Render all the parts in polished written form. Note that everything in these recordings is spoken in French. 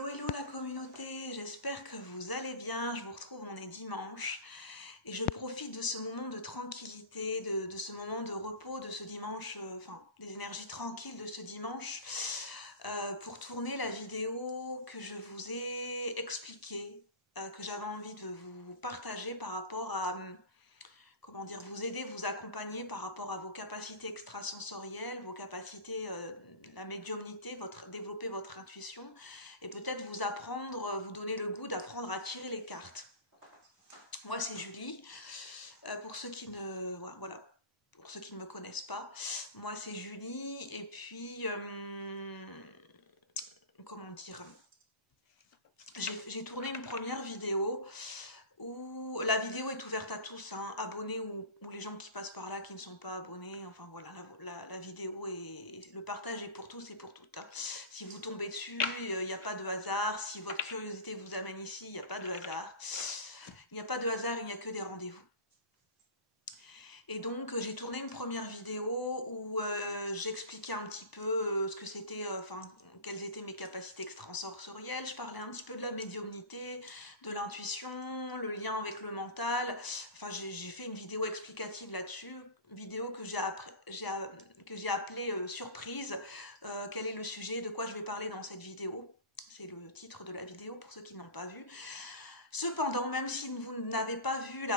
Hello, hello la communauté, j'espère que vous allez bien. Je vous retrouve, on est dimanche et je profite de ce moment de tranquillité, de ce moment de repos, de ce dimanche, des énergies tranquilles de ce dimanche pour tourner la vidéo que je vous ai expliquée, que j'avais envie de vous partager par rapport à, comment dire, vous aider, vous accompagner par rapport à vos capacités extrasensorielles, vos capacités, la médiumnité, développer votre intuition et peut-être vous apprendre, vous donner le goût d'apprendre à tirer les cartes. Moi c'est Julie, pour ceux qui ne, voilà, pour ceux qui ne me connaissent pas, moi c'est Julie et puis, comment dire, j'ai tourné une première vidéo où la vidéo est ouverte à tous, hein, abonnés ou les gens qui passent par là qui ne sont pas abonnés, enfin voilà, la vidéo et le partage est pour tous et pour toutes. Hein. Si vous tombez dessus, il n'y a pas de hasard, si votre curiosité vous amène ici, il n'y a pas de hasard. Il n'y a pas de hasard, il n'y a que des rendez-vous. Et donc j'ai tourné une première vidéo où j'expliquais un petit peu ce que c'était, quelles étaient mes capacités extrasensorielles. Je parlais un petit peu de la médiumnité, de l'intuition, le lien avec le mental. Enfin, j'ai fait une vidéo explicative là-dessus, vidéo que j'ai appelée surprise. Quel est le sujet, de quoi je vais parler dans cette vidéo? C'est le titre de la vidéo pour ceux qui n'ont pas vu. Cependant, même si vous n'avez pas vu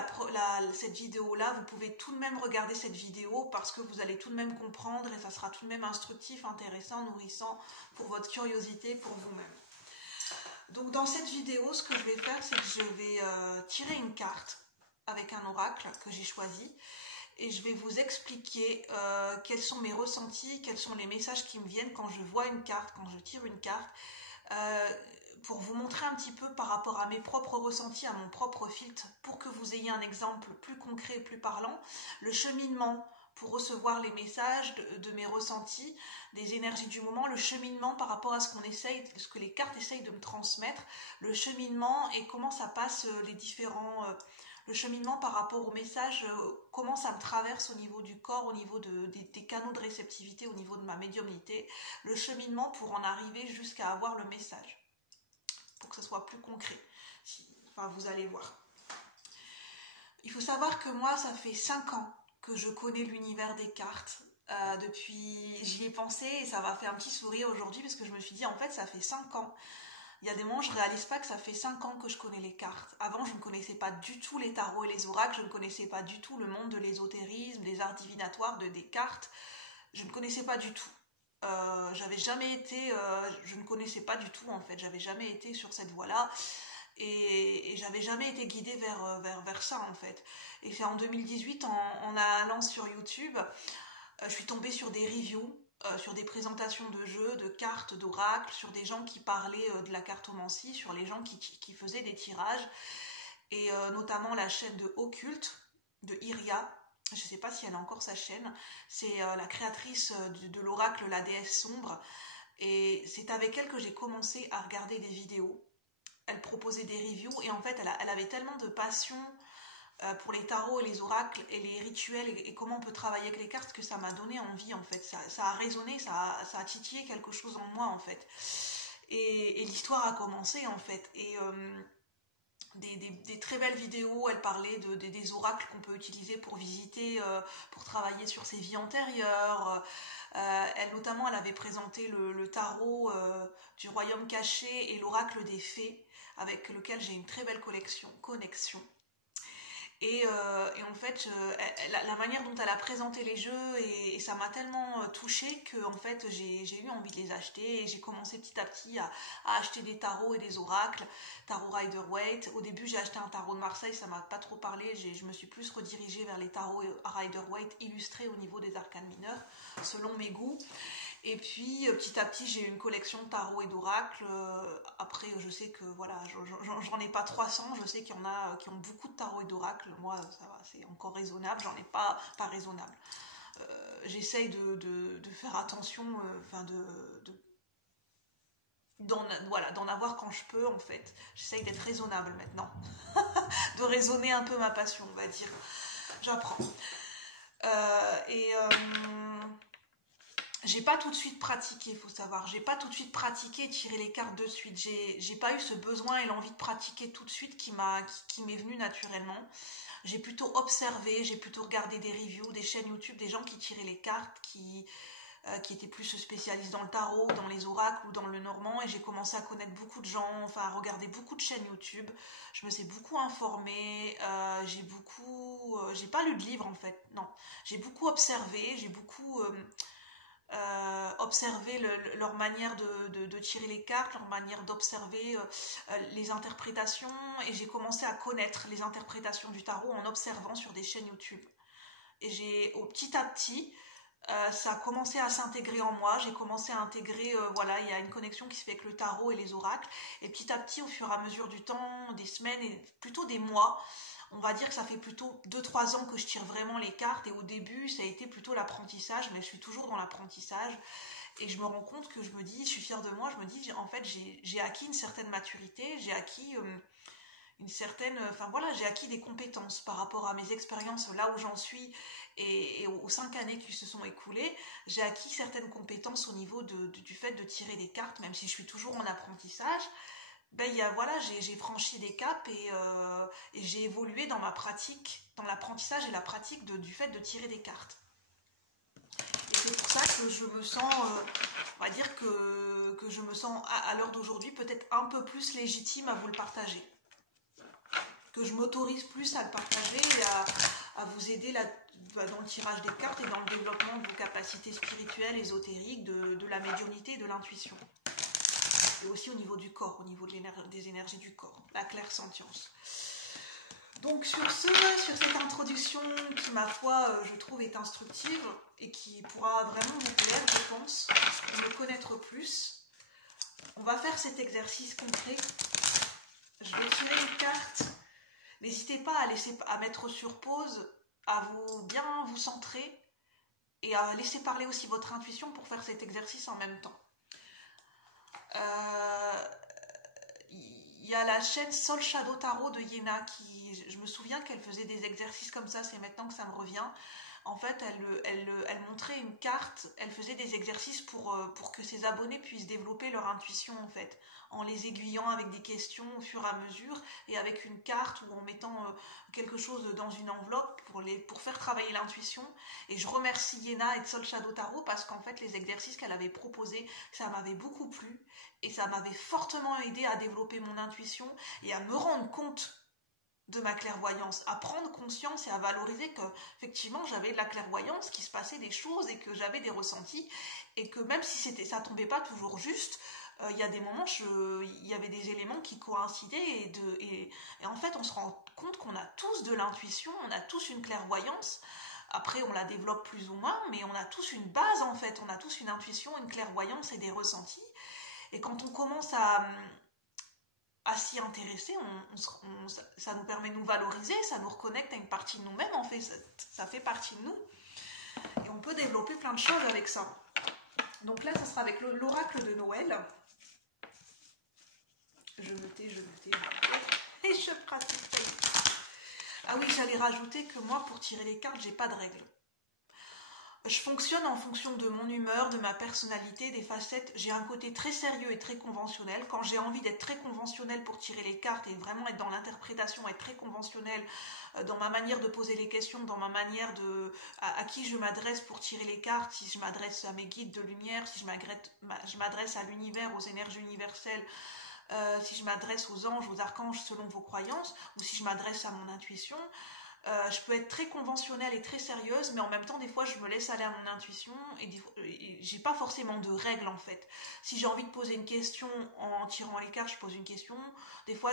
cette vidéo-là, vous pouvez tout de même regarder cette vidéo parce que vous allez tout de même comprendre et ça sera tout de même instructif, intéressant, nourrissant pour votre curiosité, pour vous-même. Donc dans cette vidéo, ce que je vais faire, c'est que je vais tirer une carte avec un oracle que j'ai choisi et je vais vous expliquer quels sont mes ressentis, quels sont les messages qui me viennent quand je vois une carte, quand je tire une carte. Pour vous montrer un petit peu par rapport à mes propres ressentis, à mon propre filtre, pour que vous ayez un exemple plus concret et plus parlant, le cheminement pour recevoir les messages de mes ressentis, des énergies du moment, le cheminement par rapport à ce que les cartes essayent de me transmettre, le cheminement et comment ça passe les différents... le cheminement par rapport aux messages, comment ça me traverse au niveau du corps, au niveau des canaux de réceptivité, au niveau de ma médiumnité, le cheminement pour en arriver jusqu'à avoir le message. Pour que ce soit plus concret. Vous allez voir. Il faut savoir que moi, ça fait 5 ans que je connais l'univers des cartes. J'y ai pensé et ça m'a fait un petit sourire aujourd'hui parce que je me suis dit, en fait, ça fait 5 ans. Il y a des moments, je ne réalise pas que ça fait 5 ans que je connais les cartes. Avant, je ne connaissais pas du tout les tarots et les oracles, je ne connaissais pas du tout le monde de l'ésotérisme, des arts divinatoires, des cartes. Je ne connaissais pas du tout. J'avais jamais été, je ne connaissais pas du tout en fait, j'avais jamais été sur cette voie-là et j'avais jamais été guidée vers ça en fait. Et c'est en 2018, en allant sur YouTube, je suis tombée sur des reviews, sur des présentations de jeux, de cartes, d'oracles, sur des gens qui parlaient de la cartomancie, sur les gens qui faisaient des tirages, et notamment la chaîne de Occulte, de Iria. Je ne sais pas si elle a encore sa chaîne, c'est la créatrice de l'oracle, la déesse sombre, et c'est avec elle que j'ai commencé à regarder des vidéos. Elle proposait des reviews, et en fait, elle avait tellement de passion pour les tarots et les oracles, et les rituels, et comment on peut travailler avec les cartes, que ça m'a donné envie, en fait. Ça a résonné, ça a titillé quelque chose en moi, en fait. Et l'histoire a commencé, en fait, et... Des très belles vidéos, elle parlait des oracles qu'on peut utiliser pour visiter, pour travailler sur ses vies antérieures. Elle avait présenté le tarot du royaume caché et l'oracle des fées, avec lequel j'ai une très belle connexion. Et en fait, la manière dont elle a présenté les jeux, et ça m'a tellement touchée que en fait, j'ai eu envie de les acheter. Et j'ai commencé petit à petit à acheter des tarots et des oracles, tarot Rider-Waite. Au début, j'ai acheté un tarot de Marseille, ça m'a pas trop parlé. Je me suis plus redirigée vers les tarots Rider-Waite illustrés au niveau des arcanes mineurs, selon mes goûts. Et puis petit à petit j'ai eu une collection de tarots et d'oracles. Après je sais que voilà, j'en ai pas 300, je sais qu'il y en a qui ont beaucoup de tarots et d'oracles. Moi ça va, c'est encore raisonnable, j'en ai pas raisonnable. J'essaye de faire attention, d'en avoir quand je peux en fait. J'essaye d'être raisonnable maintenant, de raisonner un peu ma passion, on va dire. J'apprends. j'ai pas tout de suite pratiqué, il faut savoir. J'ai pas tout de suite pratiqué et tiré les cartes de suite. J'ai pas eu ce besoin et l'envie de pratiquer tout de suite qui m'est venu naturellement. J'ai plutôt observé, j'ai plutôt regardé des reviews, des chaînes YouTube, des gens qui tiraient les cartes, qui étaient plus spécialistes dans le tarot, dans les oracles ou dans le normand, et j'ai commencé à connaître beaucoup de gens, enfin à regarder beaucoup de chaînes YouTube. Je me suis beaucoup informée, j'ai pas lu de livre en fait, non. J'ai beaucoup observé, j'ai beaucoup observé leur manière de tirer les cartes, leur manière d'observer les interprétations, et j'ai commencé à connaître les interprétations du tarot en observant sur des chaînes YouTube. Et petit à petit, ça a commencé à s'intégrer en moi, j'ai commencé à intégrer, voilà, il y a une connexion qui se fait avec le tarot et les oracles, et petit à petit, au fur et à mesure du temps, des semaines et plutôt des mois, on va dire que ça fait plutôt 2-3 ans que je tire vraiment les cartes, et au début, ça a été plutôt l'apprentissage, mais je suis toujours dans l'apprentissage, et je me rends compte que je suis fière de moi, je me dis, en fait, j'ai acquis une certaine maturité, j'ai acquis enfin voilà, j'ai acquis des compétences par rapport à mes expériences là où j'en suis et aux 5 années qui se sont écoulées. J'ai acquis certaines compétences au niveau du fait de tirer des cartes, même si je suis toujours en apprentissage. Ben, voilà, j'ai franchi des caps et j'ai évolué dans ma pratique, dans l'apprentissage et la pratique du fait de tirer des cartes. Et c'est pour ça que je me sens, on va dire que je me sens à l'heure d'aujourd'hui peut-être un peu plus légitime à vous le partager. Que je m'autorise plus à le partager et à vous aider dans le tirage des cartes et dans le développement de vos capacités spirituelles, ésotériques, de la médiumnité et de l'intuition. Et aussi au niveau du corps, au niveau des énergies du corps, la clairsentience. Donc sur cette introduction qui, ma foi, je trouve est instructive et qui pourra vraiment vous plaire, je pense, pour me connaître plus, on va faire cet exercice concret. Je vais tirer les cartes. N'hésitez pas à mettre sur pause, à bien vous centrer et à laisser parler aussi votre intuition pour faire cet exercice en même temps. Il y a la chaîne Sol Shadow Tarot de Yéna je me souviens qu'elle faisait des exercices comme ça, c'est maintenant que ça me revient. En fait, elle montrait une carte, elle faisait des exercices pour que ses abonnés puissent développer leur intuition en fait, en les aiguillant avec des questions au fur et à mesure et avec une carte ou en mettant quelque chose dans une enveloppe pour faire travailler l'intuition. Et je remercie Yéna et Sol Shadow Tarot parce qu'en fait les exercices qu'elle avait proposés, ça m'avait beaucoup plu et ça m'avait fortement aidé à développer mon intuition et à me rendre compte de ma clairvoyance, à prendre conscience et à valoriser que effectivement j'avais de la clairvoyance, qu'il se passait des choses et que j'avais des ressentis et que même si ça tombait pas toujours juste, il y a des moments il y avait des éléments qui coïncidaient et en fait on se rend compte qu'on a tous de l'intuition, on a tous une clairvoyance. Après on la développe plus ou moins, mais on a tous une base en fait, on a tous une intuition, une clairvoyance et des ressentis. Et quand on commence à s'y intéresser, ça nous permet de nous valoriser, ça nous reconnecte à une partie de nous-mêmes, en fait, ça fait partie de nous. Et on peut développer plein de choses avec ça. Donc là, ça sera avec l'oracle de Noël. Je me tais. Et je pratique. Ah oui, j'allais rajouter que moi, pour tirer les cartes, j'ai pas de règles. Je fonctionne en fonction de mon humeur, de ma personnalité, des facettes. J'ai un côté très sérieux et très conventionnel. Quand j'ai envie d'être très conventionnel pour tirer les cartes et vraiment être dans l'interprétation, être très conventionnel dans ma manière de poser les questions, dans ma manière à qui je m'adresse pour tirer les cartes, si je m'adresse à mes guides de lumière, si je m'adresse à l'univers, aux énergies universelles, si je m'adresse aux anges, aux archanges selon vos croyances, ou si je m'adresse à mon intuition. Je peux être très conventionnelle et très sérieuse, mais en même temps, des fois, je me laisse aller à mon intuition et j'ai pas forcément de règles en fait. Si j'ai envie de poser une question en tirant les cartes, je pose une question. Des fois,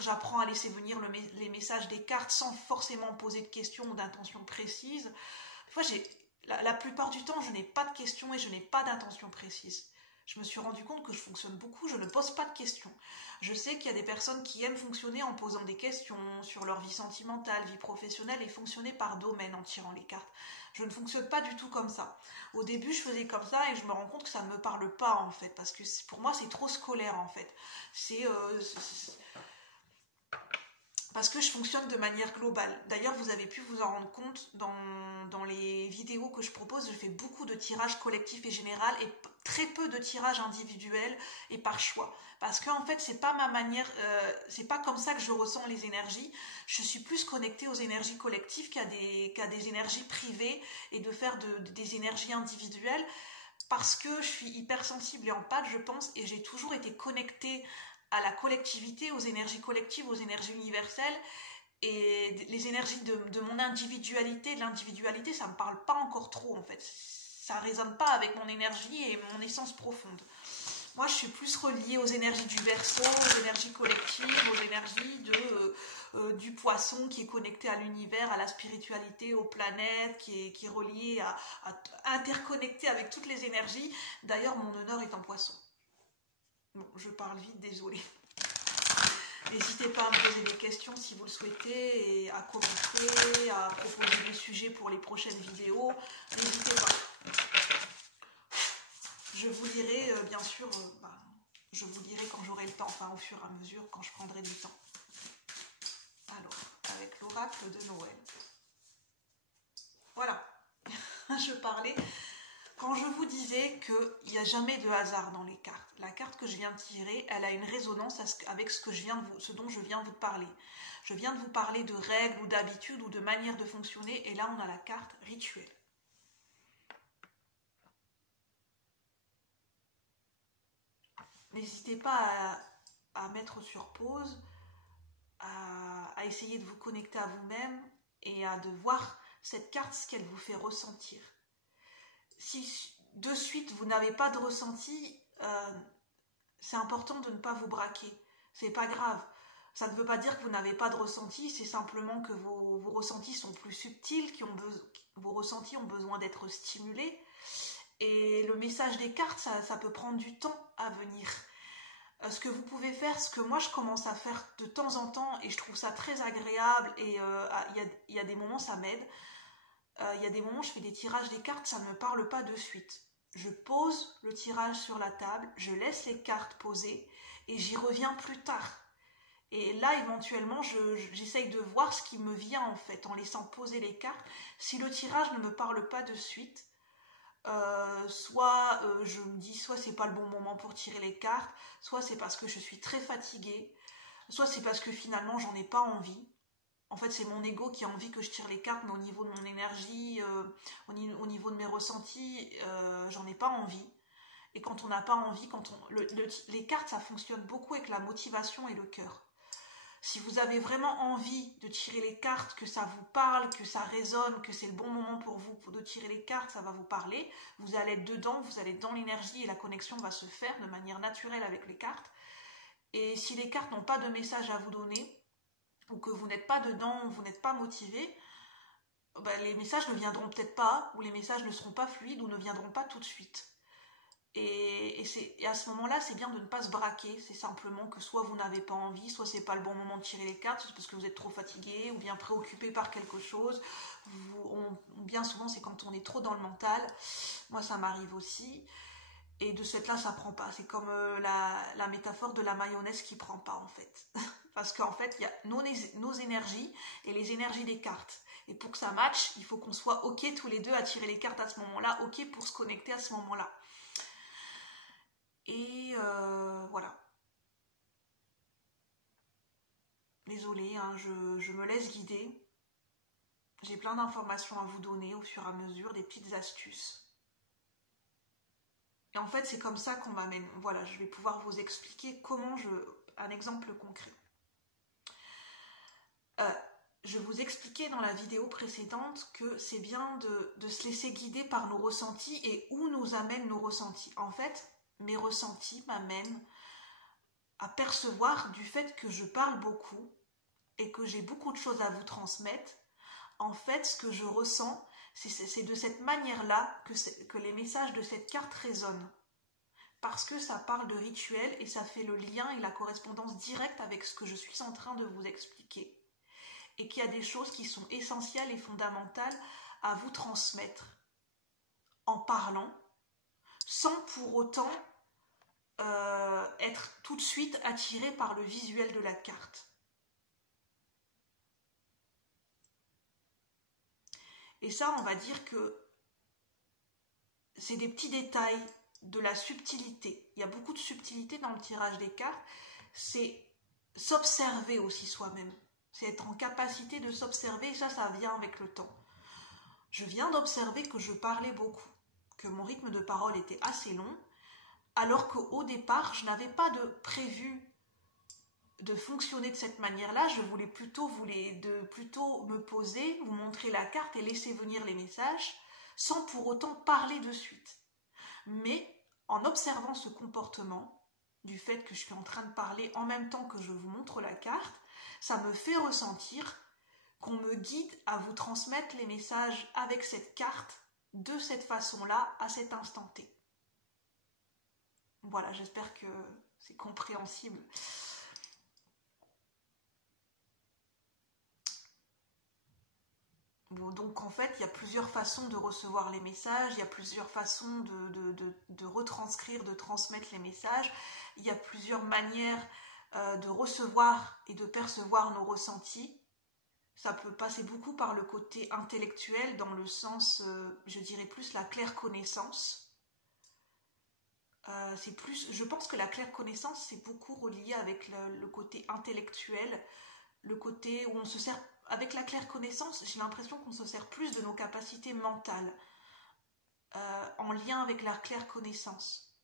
j'apprends à laisser venir les messages des cartes sans forcément poser de questions ou d'intention précise. Des fois, la plupart du temps, je n'ai pas de questions et je n'ai pas d'intention précise. Je me suis rendu compte que je fonctionne beaucoup, je ne pose pas de questions. Je sais qu'il y a des personnes qui aiment fonctionner en posant des questions sur leur vie sentimentale, vie professionnelle et fonctionner par domaine en tirant les cartes. Je ne fonctionne pas du tout comme ça. Au début, je faisais comme ça et je me rends compte que ça ne me parle pas en fait, parce que pour moi, c'est trop scolaire en fait. parce que je fonctionne de manière globale. D'ailleurs, vous avez pu vous en rendre compte dans les vidéos que je propose, je fais beaucoup de tirages collectifs et général et très peu de tirages individuels et par choix. Parce que en fait, c'est pas ma manière, c'est pas comme ça que je ressens les énergies. Je suis plus connectée aux énergies collectives qu'à des énergies privées et de faire des énergies individuelles parce que je suis hypersensible et empathe, je pense, et j'ai toujours été connectée à la collectivité, aux énergies collectives, aux énergies universelles, et les énergies de mon individualité, de l'individualité, ça me parle pas encore trop en fait, ça résonne pas avec mon énergie et mon essence profonde. Moi je suis plus reliée aux énergies du Verseau, aux énergies collectives, aux énergies du poisson qui est connecté à l'univers, à la spiritualité, aux planètes, qui est relié à interconnecté avec toutes les énergies. D'ailleurs mon honneur est en poisson. Bon, je parle vite, désolée. N'hésitez pas à me poser des questions si vous le souhaitez, et à commenter, à proposer des sujets pour les prochaines vidéos. N'hésitez pas. Je vous lirai, bien sûr, je vous lirai quand j'aurai le temps, enfin au fur et à mesure, quand je prendrai du temps. Alors, avec l'oracle de Noël. Voilà, je parlais. Quand je vous disais qu'il n'y a jamais de hasard dans les cartes, la carte que je viens de tirer, elle a une résonance avec ce dont je viens de vous parler. Je viens de vous parler de règles ou d'habitudes ou de manières de fonctionner, et là on a la carte rituel. N'hésitez pas à mettre sur pause, à essayer de vous connecter à vous-même et à de voir cette carte, ce qu'elle vous fait ressentir. Si de suite vous n'avez pas de ressenti, c'est important de ne pas vous braquer. C'est pas grave. Ça ne veut pas dire que vous n'avez pas de ressenti, c'est simplement que vos ressentis sont plus subtils, vos ressentis ont besoin d'être stimulés. Et le message des cartes, ça peut prendre du temps à venir. Ce que vous pouvez faire, ce que moi je commence à faire de temps en temps, et je trouve ça très agréable, et il y a des moments ça m'aide. Il y a des moments je fais des tirages des cartes, ça ne me parle pas de suite. Je pose le tirage sur la table, je laisse les cartes poser et j'y reviens plus tard. Et là, éventuellement, j'essaye de voir ce qui me vient en fait, en laissant poser les cartes. Si le tirage ne me parle pas de suite, soit je me dis, soit c'est pas le bon moment pour tirer les cartes, soit c'est parce que je suis très fatiguée, soit c'est parce que finalement j'en ai pas envie. En fait, c'est mon ego qui a envie que je tire les cartes, mais au niveau de mon énergie, au niveau de mes ressentis, j'en ai pas envie. Et quand on n'a pas envie, les cartes, ça fonctionne beaucoup avec la motivation et le cœur. Si vous avez vraiment envie de tirer les cartes, que ça vous parle, que ça résonne, que c'est le bon moment pour vous de tirer les cartes, ça va vous parler, vous allez être dedans, vous allez être dans l'énergie et la connexion va se faire de manière naturelle avec les cartes. Et si les cartes n'ont pas de message à vous donner, ou que vous n'êtes pas dedans, vous n'êtes pas motivé, les messages ne viendront peut-être pas, ou les messages ne seront pas fluides, ou ne viendront pas tout de suite. Et à ce moment-là, c'est bien de ne pas se braquer. C'est simplement que soit vous n'avez pas envie, soit c'est pas le bon moment de tirer les cartes, soit parce que vous êtes trop fatigué, ou bien préoccupé par quelque chose. Bien souvent, c'est quand on est trop dans le mental. Moi, ça m'arrive aussi. Et de ce fait-là, ça prend pas. C'est comme la métaphore de la mayonnaise qui prend pas, en fait. Parce qu'en fait, il y a nos énergies et les énergies des cartes. Et pour que ça matche, il faut qu'on soit OK tous les deux à tirer les cartes à ce moment-là, OK pour se connecter à ce moment-là. Et voilà. Désolée, hein, je me laisse guider. J'ai plein d'informations à vous donner au fur et à mesure, des petites astuces. Et en fait, c'est comme ça qu'on m'amène. Voilà, je vais pouvoir vous expliquer un exemple concret. Je vous expliquais dans la vidéo précédente que c'est bien de se laisser guider par nos ressentis et où nous amènent nos ressentis. En fait, mes ressentis m'amènent à percevoir du fait que je parle beaucoup et que j'ai beaucoup de choses à vous transmettre. En fait, ce que je ressens, c'est de cette manière-là que les messages de cette carte résonnent. Parce que ça parle de rituel et ça fait le lien et la correspondance directe avec ce que je suis en train de vous expliquer. Et qu'il y a des choses qui sont essentielles et fondamentales à vous transmettre en parlant, sans pour autant être tout de suite attiré par le visuel de la carte. Et ça, on va dire que c'est des petits détails, de la subtilité. Il y a beaucoup de subtilité dans le tirage des cartes. C'est s'observer aussi soi-même. C'est être en capacité de s'observer, et ça vient avec le temps. Je viens d'observer que je parlais beaucoup, que mon rythme de parole était assez long, alors qu'au départ, je n'avais pas de prévu de fonctionner de cette manière-là. Je voulais plutôt me poser, vous montrer la carte et laisser venir les messages, sans pour autant parler de suite. Mais en observant ce comportement, du fait que je suis en train de parler en même temps que je vous montre la carte, ça me fait ressentir qu'on me guide à vous transmettre les messages avec cette carte de cette façon-là à cet instant T. Voilà, j'espère que c'est compréhensible. Bon, donc en fait, il y a plusieurs façons de recevoir les messages, il y a plusieurs façons de retranscrire, de transmettre les messages, il y a plusieurs manières de recevoir et de percevoir nos ressentis. Ça peut passer beaucoup par le côté intellectuel, dans le sens, je dirais plus la claire connaissance. Je pense que la claire connaissance, c'est beaucoup relié avec le côté intellectuel, le côté où on se sert, avec la claire connaissance, j'ai l'impression qu'on se sert plus de nos capacités mentales, en lien avec la claire connaissance.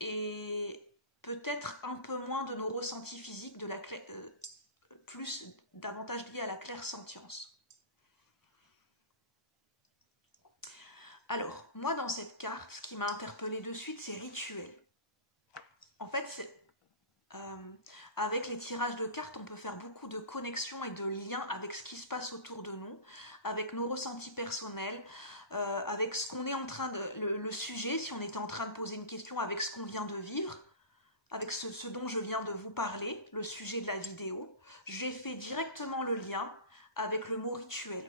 Et peut-être un peu moins de nos ressentis physiques, davantage liés à la clairsentience. Alors, moi dans cette carte, ce qui m'a interpellée de suite, c'est rituel. En fait, avec les tirages de cartes, on peut faire beaucoup de connexions et de liens avec ce qui se passe autour de nous, avec nos ressentis personnels, avec ce qu'on est en train de... le sujet, si on était en train de poser une question, avec ce qu'on vient de vivre, avec ce dont je viens de vous parler, le sujet de la vidéo. J'ai fait directement le lien avec le mot rituel.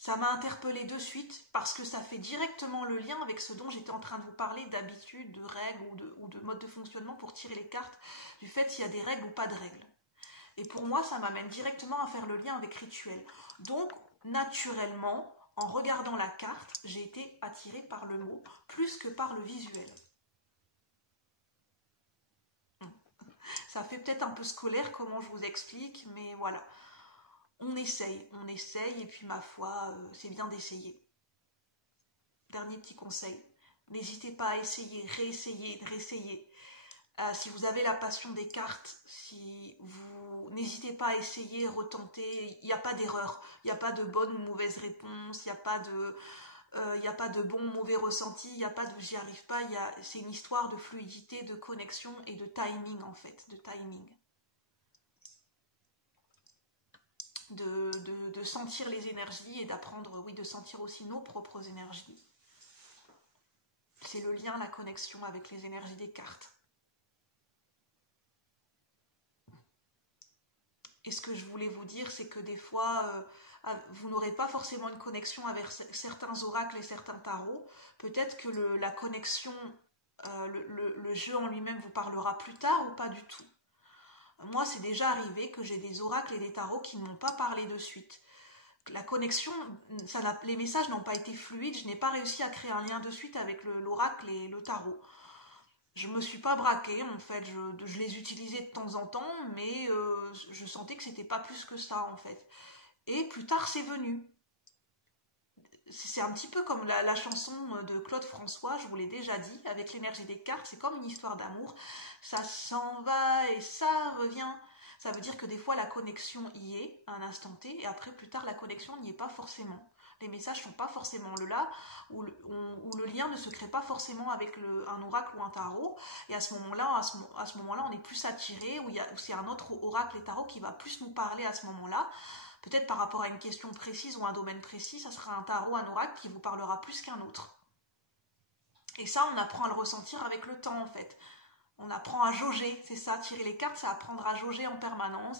Ça m'a interpellée de suite parce que ça fait directement le lien avec ce dont j'étais en train de vous parler, d'habitude, de règles ou de mode de fonctionnement pour tirer les cartes, du fait s'il y a des règles ou pas de règles. Et pour moi, ça m'amène directement à faire le lien avec rituel. Donc, naturellement, en regardant la carte, j'ai été attirée par le mot plus que par le visuel. Ça fait peut-être un peu scolaire comment je vous explique, mais voilà. On essaye, et puis ma foi, c'est bien d'essayer. Dernier petit conseil, n'hésitez pas à essayer, réessayer. Si vous avez la passion des cartes, n'hésitez pas à essayer, retenter, il n'y a pas d'erreur, il n'y a pas de bonne ou mauvaise réponse, il n'y a pas de bon ou mauvais ressenti, il n'y a pas de j'y arrive pas, c'est une histoire de fluidité, de connexion et de timing en fait, de timing. De sentir les énergies et d'apprendre, oui, de sentir aussi nos propres énergies. C'est le lien, la connexion avec les énergies des cartes. Et ce que je voulais vous dire, c'est que des fois, vous n'aurez pas forcément une connexion avec certains oracles et certains tarots. Peut-être que la connexion, le jeu en lui-même vous parlera plus tard ou pas du tout. Moi, c'est déjà arrivé que j'ai des oracles et des tarots qui ne m'ont pas parlé de suite. La connexion, les messages n'ont pas été fluides, je n'ai pas réussi à créer un lien de suite avec l'oracle et le tarot. Je ne me suis pas braquée, en fait, je les utilisais de temps en temps, mais je sentais que c'était pas plus que ça, en fait. Et plus tard, c'est venu. C'est un petit peu comme la chanson de Claude François, je vous l'ai déjà dit, avec l'énergie des cartes, c'est comme une histoire d'amour. Ça s'en va et ça revient. Ça veut dire que des fois la connexion y est à un instant T et après plus tard la connexion n'y est pas forcément. Les messages ne sont pas forcément là, ou le lien ne se crée pas forcément avec un oracle ou un tarot. Et à ce moment-là, on est plus attiré, ou c'est un autre oracle et tarot qui va plus nous parler à ce moment-là. Peut-être par rapport à une question précise ou un domaine précis, ça sera un tarot, un oracle qui vous parlera plus qu'un autre. Et ça, on apprend à le ressentir avec le temps en fait. On apprend à jauger, c'est ça, tirer les cartes, c'est apprendre à jauger en permanence,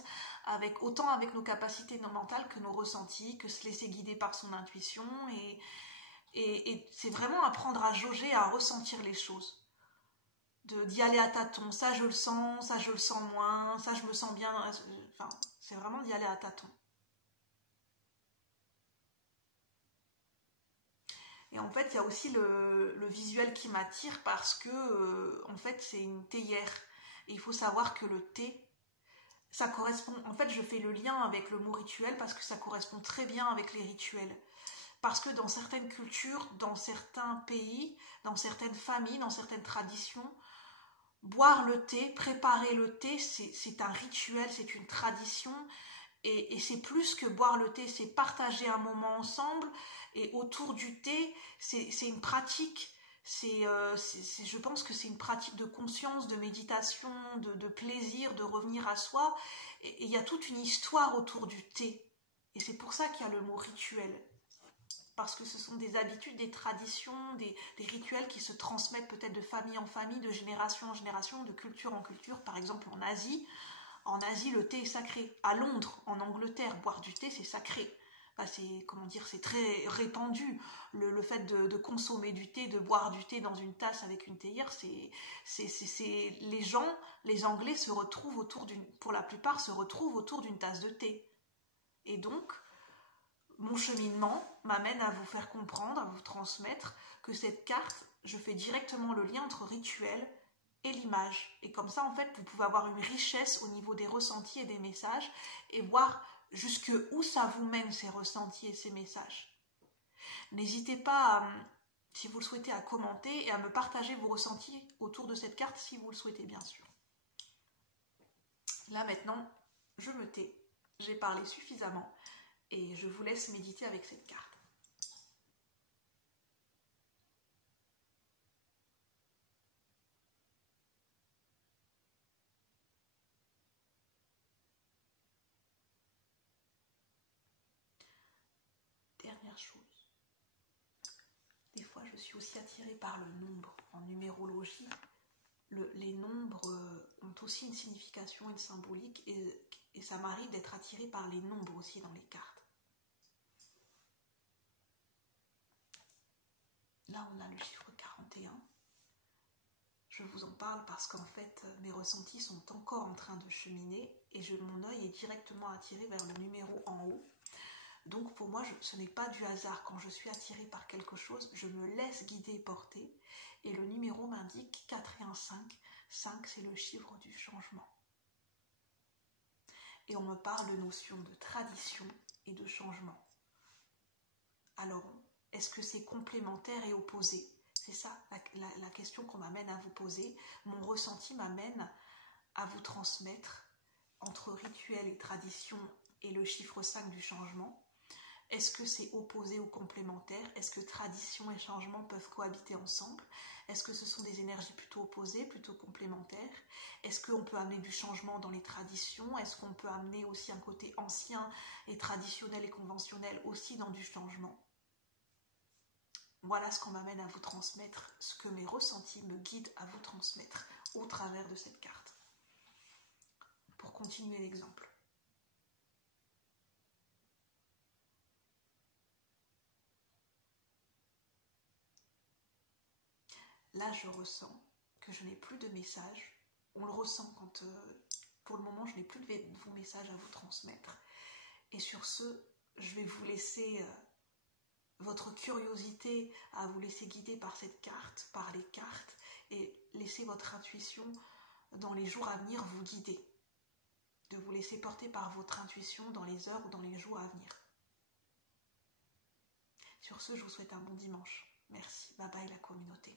autant avec nos capacités mentales que nos ressentis, que se laisser guider par son intuition. Et c'est vraiment apprendre à jauger, à ressentir les choses. D'y aller à tâtons, ça je le sens moins, ça je me sens bien. Enfin, c'est vraiment d'y aller à tâtons. Et en fait, il y a aussi le visuel qui m'attire parce que, en fait, c'est une théière. Et il faut savoir que le thé, ça correspond... En fait, je fais le lien avec le mot rituel parce que ça correspond très bien avec les rituels. Parce que dans certaines cultures, dans certains pays, dans certaines familles, dans certaines traditions, boire le thé, préparer le thé, c'est un rituel, c'est une tradition. Et c'est plus que boire le thé, c'est partager un moment ensemble. Et autour du thé, c'est une pratique. Je pense que c'est une pratique de conscience, de méditation, de plaisir, de revenir à soi. Et il y a toute une histoire autour du thé. Et c'est pour ça qu'il y a le mot rituel. Parce que ce sont des habitudes, des traditions, des rituels qui se transmettent peut-être de famille en famille, de génération en génération, de culture en culture. Par exemple, en Asie, le thé est sacré. À Londres, en Angleterre, boire du thé, c'est sacré. Enfin, c'est très répandu. Le fait de consommer du thé, de boire du thé dans une tasse avec une théière, les gens, les Anglais se retrouvent pour la plupart, se retrouvent autour d'une tasse de thé. Et donc, mon cheminement m'amène à vous faire comprendre, à vous transmettre que cette carte, je fais directement le lien entre rituel et l'image. Et comme ça, en fait, vous pouvez avoir une richesse au niveau des ressentis et des messages et voir jusque où ça vous mène, ces ressentis et ces messages. N'hésitez pas, si vous le souhaitez, à commenter et à me partager vos ressentis autour de cette carte, si vous le souhaitez, bien sûr. Là, maintenant, je me tais. J'ai parlé suffisamment et je vous laisse méditer avec cette carte. Dernière chose, des fois je suis aussi attirée par le nombre. En numérologie, les nombres ont aussi une signification, une symbolique, et ça m'arrive d'être attirée par les nombres aussi dans les cartes. Là on a le chiffre 41. Je vous en parle parce qu'en fait mes ressentis sont encore en train de cheminer et mon œil est directement attiré vers le numéro en haut. Donc pour moi, ce n'est pas du hasard. Quand je suis attirée par quelque chose, je me laisse guider et porter. Et le numéro m'indique 4 et un 5. 5, c'est le chiffre du changement. Et on me parle de notion de tradition et de changement. Alors, est-ce que c'est complémentaire et opposé? C'est ça la question qu'on m'amène à vous poser. Mon ressenti m'amène à vous transmettre entre rituel et tradition et le chiffre 5 du changement. Est-ce que c'est opposé ou complémentaire? Est-ce que tradition et changement peuvent cohabiter ensemble? Est-ce que ce sont des énergies plutôt opposées, plutôt complémentaires? Est-ce qu'on peut amener du changement dans les traditions? Est-ce qu'on peut amener aussi un côté ancien et traditionnel et conventionnel aussi dans du changement? Voilà ce qu'on m'amène à vous transmettre, ce que mes ressentis me guident à vous transmettre au travers de cette carte. Pour continuer l'exemple. Là, je ressens que je n'ai plus de messages. On le ressent quand, pour le moment, je n'ai plus de vos messages à vous transmettre. Et sur ce, je vais vous laisser votre curiosité à vous laisser guider par cette carte, par les cartes, et laisser votre intuition dans les jours à venir vous guider. De vous laisser porter par votre intuition dans les heures ou dans les jours à venir. Sur ce, je vous souhaite un bon dimanche. Merci. Bye bye la communauté.